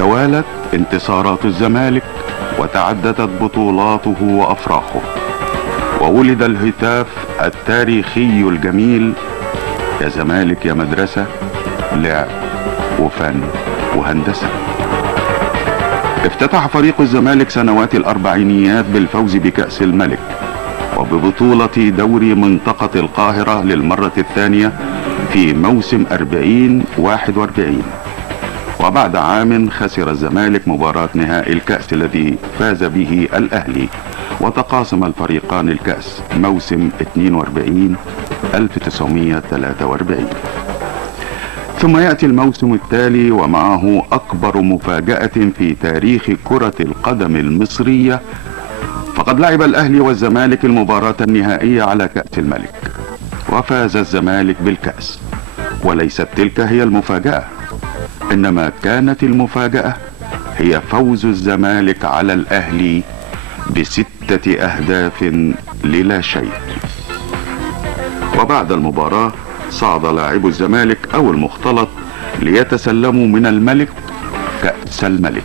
توالت انتصارات الزمالك وتعددت بطولاته وأفراحه، وولد الهتاف التاريخي الجميل: يا زمالك يا مدرسة، لعب وفن وهندسة. افتتح فريق الزمالك سنوات الأربعينيات بالفوز بكأس الملك وببطولة دوري منطقة القاهرة للمرة الثانية في موسم 40-41. وبعد عام خسر الزمالك مباراة نهائي الكأس الذي فاز به الأهلي، وتقاسم الفريقان الكأس موسم 42-1943. ثم يأتي الموسم التالي ومعه أكبر مفاجأة في تاريخ كرة القدم المصرية، فقد لعب الأهلي والزمالك المباراة النهائية على كأس الملك، وفاز الزمالك بالكأس. وليست تلك هي المفاجأة، إنما كانت المفاجأة هي فوز الزمالك على الأهلي ب6 أهداف للا شيء. وبعد المباراة صعد لاعبو الزمالك أو المختلط ليتسلموا من الملك كأس الملك.